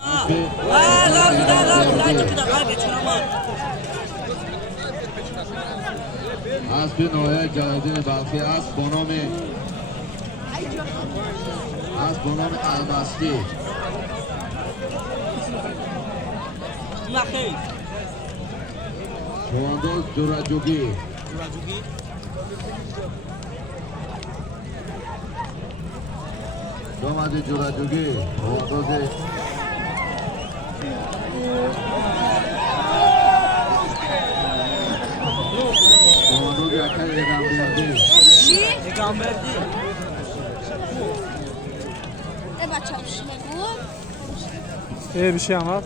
اسب نوعه جلالدین بلخی است با نام المستی. چوانداز جوراجوگی دومد جوراجوگی چوانداز Egamberdi. bir şey ama.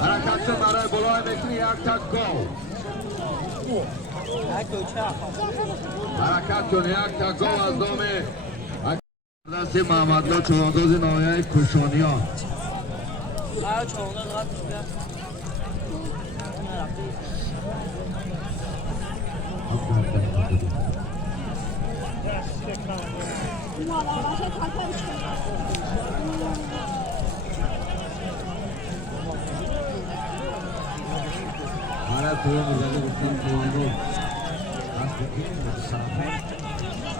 حرکت برای بلای میکنی یک تک گل. حرکت کن یک تک گل از دام دست محمدلو چوانداز نایه کشانیان. Hala toya müzede gittim çoğunluğu.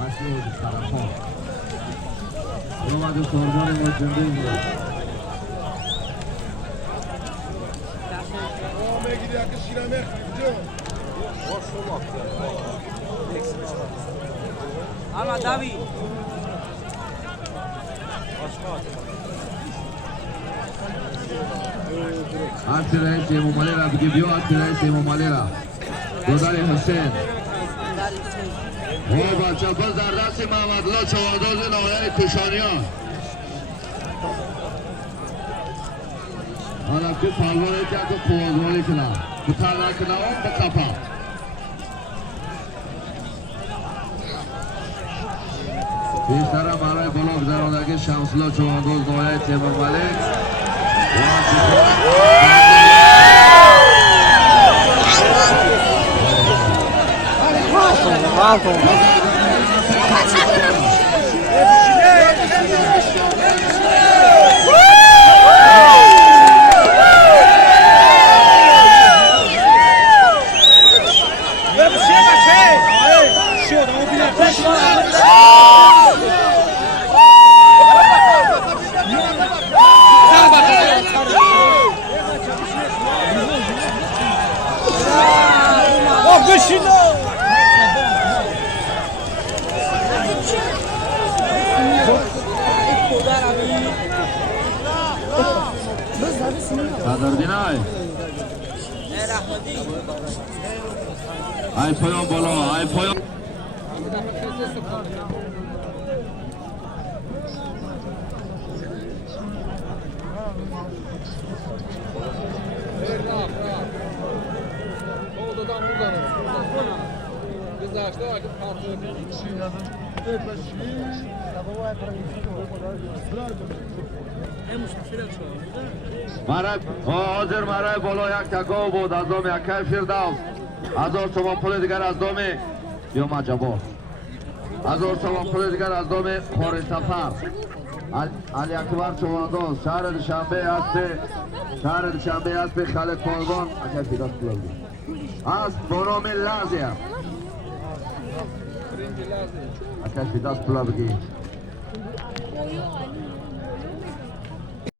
Aslı oldu sarafon. Romadı sorduğunu mutundayım ya. Roma'ya gidiyor kız Şiramer. Gidiyor. Ama Davi. Arti reis Emomalera bigi biyo arti reis Emomalera. Dodari Hüseyin. O balçapaz dardasi Mahmudlo çavadoz nayay kuşaniyan. Hala ki palvan etya ki kovazmali kına. Kutarlar kına on bu kapa. Beştara maray bolog darodagi Shamsulo çavadoz nayay Temurmali. Sadardinay. Ay poyon bolo, ay poyon. حاضر مرای بالا یک تکاو بود از دوم یک کیف فردوس 1000 تومان پول دیگر از دوم بیوم جبار 1000 تومان پول دیگر از دوم خور سفر علی اکبر چوانداز شهر دوشنبه است خالد پالوان اکیف فردوس پول از بانام لازیا اکیف فردوس پول بگی